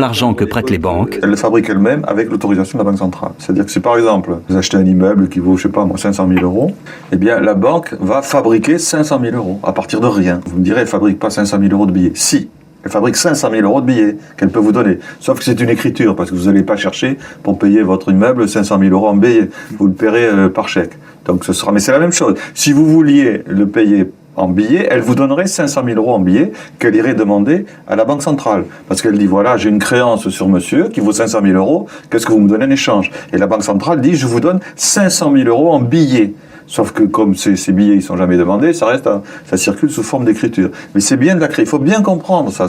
L'argent que prêtent les banques. Elles le fabriquent elles-mêmes avec l'autorisation de la Banque centrale. C'est-à-dire que si par exemple vous achetez un immeuble qui vaut, je sais pas moi, 500 000 euros, eh bien la banque va fabriquer 500 000 euros à partir de rien. Vous me direz, elle ne fabrique pas 500 000 euros de billets. Si, elle fabrique 500 000 euros de billets qu'elle peut vous donner. Sauf que c'est une écriture, parce que vous n'allez pas chercher pour payer votre immeuble 500 000 euros en billets. Vous le paierez par chèque. Donc ce sera, mais c'est la même chose. Si vous vouliez le payer en billets, elle vous donnerait 500 000 euros en billets qu'elle irait demander à la Banque centrale. Parce qu'elle dit, voilà, j'ai une créance sur monsieur qui vaut 500 000 euros, qu'est-ce que vous me donnez en échange? Et la Banque centrale dit, je vous donne 500 000 euros en billets. Sauf que comme ces billets, ils sont jamais demandés, ça circule sous forme d'écriture. Mais c'est bien de la créer. Il faut bien comprendre ça.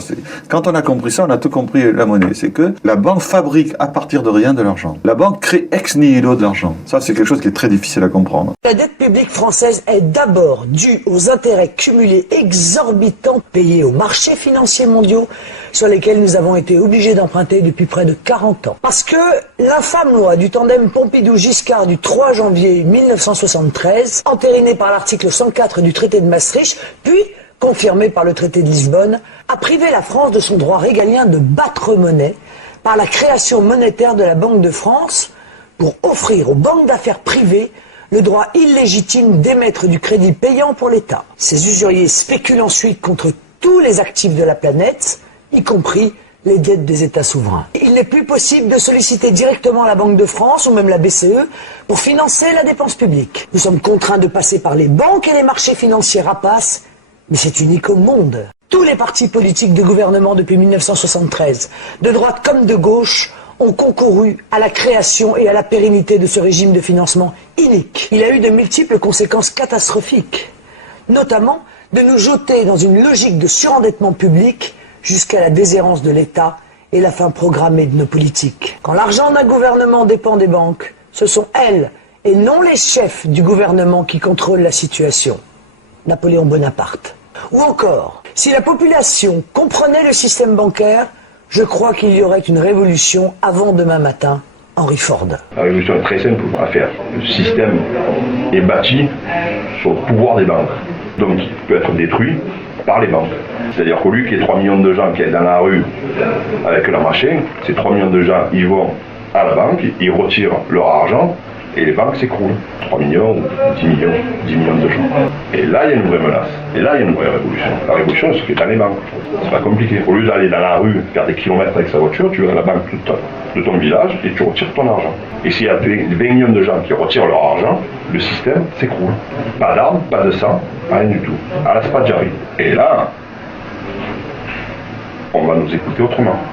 Quand on a compris ça, on a tout compris la monnaie. C'est que la banque fabrique à partir de rien de l'argent. La banque crée ex nihilo de l'argent. Ça, c'est quelque chose qui est très difficile à comprendre. La dette publique française est d'abord due aux intérêts cumulés exorbitants payés aux marchés financiers mondiaux sur lesquels nous avons été obligés d'emprunter depuis près de 40 ans. Parce que l'infâme loi du tandem Pompidou-Giscard du 3 janvier 1973, entérinée par l'article 104 du traité de Maastricht, puis confirmée par le traité de Lisbonne, a privé la France de son droit régalien de battre monnaie par la création monétaire de la Banque de France pour offrir aux banques d'affaires privées le droit illégitime d'émettre du crédit payant pour l'État. Ces usuriers spéculent ensuite contre tous les actifs de la planète, y compris les dettes des États souverains. Il n'est plus possible de solliciter directement la Banque de France ou même la BCE pour financer la dépense publique. Nous sommes contraints de passer par les banques et les marchés financiers rapaces, mais c'est unique au monde. Tous les partis politiques de gouvernement depuis 1973, de droite comme de gauche, ont concouru à la création et à la pérennité de ce régime de financement inique. Il a eu de multiples conséquences catastrophiques, notamment de nous jeter dans une logique de surendettement public jusqu'à la déshérence de l'État et la fin programmée de nos politiques. Quand l'argent d'un gouvernement dépend des banques, ce sont elles et non les chefs du gouvernement qui contrôlent la situation. Napoléon Bonaparte. Ou encore, si la population comprenait le système bancaire, je crois qu'il y aurait une révolution avant demain matin. Henry Ford. La révolution est très simple à faire. Le système est bâti sur le pouvoir des banques. Donc il peut être détruit par les banques. C'est-à-dire qu'au lieu qu'il y ait 3 millions de gens qui sont dans la rue avec leur machin, ces 3 millions de gens, ils vont à la banque, ils retirent leur argent et les banques s'écroulent. 3 millions ou 10 millions de gens. Et là, il y a une vraie menace. Et là, il y a une vraie révolution. La révolution, c'est ce qui est dans les banques. C'est pas compliqué. Au lieu d'aller dans la rue, faire des kilomètres avec sa voiture, tu vas à la banque de ton village et tu retires ton argent. Et s'il y a 20 millions de gens qui retirent leur argent, le système s'écroule. Pas d'armes, pas de sang, rien du tout. À la Spadjari. Et là, on va nous écouter autrement.